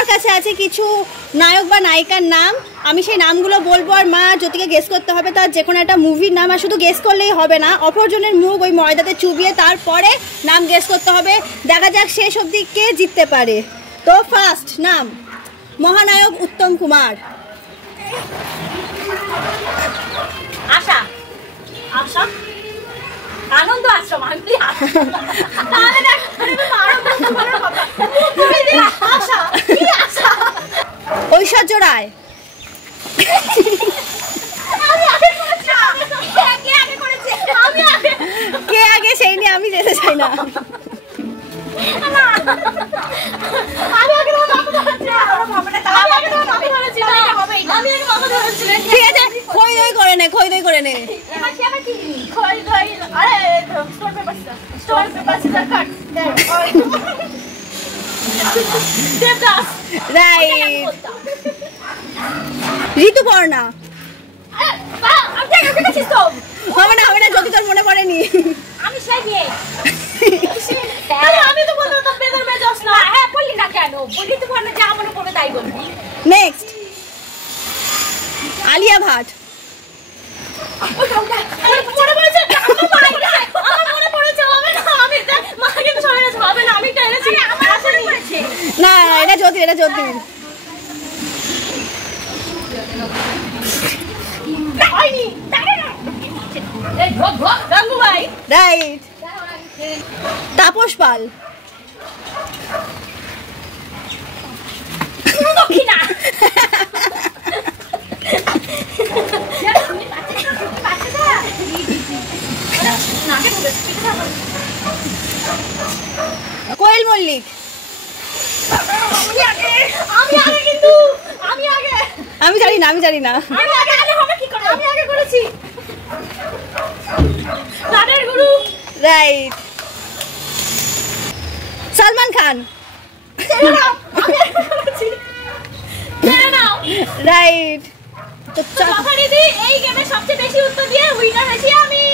আমার কাছে আছে কিছু নায়ক বা নায়িকার নাম, আমি সেই নামগুলো বলবো আর মা জ্যোতিকে গেস করতে হবে তার যে কোনো একটা মুভির নাম। আর শুধু গেস করলেই হবে না, অপরজনের মুখ ওই ময়দাতে চুবিয়ে তারপরে নাম গেস করতে হবে। দেখা যাক শেষ অবধি কে জিততে পারে। তো ফার্স্ট নাম মহানায়ক উত্তম কুমার। আশা। আশা আনন্দ আশ্রম। ঐশ্বর্য রায়। কে আগে সেই নিয়ে আমি যেতে চাই না। ঠিক আছে, খই দই করে নে, খই দই করে নে। ঋতুপর্ণা। হবে না হবে না, যদি তোর মনে পড়েনি। আমি সেই নিয়ে আমি তো বললাম তো বেদর মে যাস না। হ্যাঁ বললি না কেন? বলি তো মনে যা মনে পড়ে তাই বলবি। নেক্সট আলিয়া ভাট। মনে পড়েছে আমার মনে পড়েছে। হবে না, আমি মা কিন্তু সরে গেছে। হবে না, আমি টেনেছি। আমার মনে পড়েছে না, এটা জ্যোতি, এটা জ্যোতি। হয়নি। এই ভগ ভগ গাঙ্গুবাই। রাইট। তাপস পাল। দক্ষিণা। কোয়েল মল্লিক। আমি জানি না, আমি জানি না। আমি আগে করেছি। লাডের গুরু। রাইট। সালমান খান। নাও। রাইট। তো দিদি এই গেমে সবচেয়ে বেশি উত্তর দিয়ে উইনার হয়েছি আমি।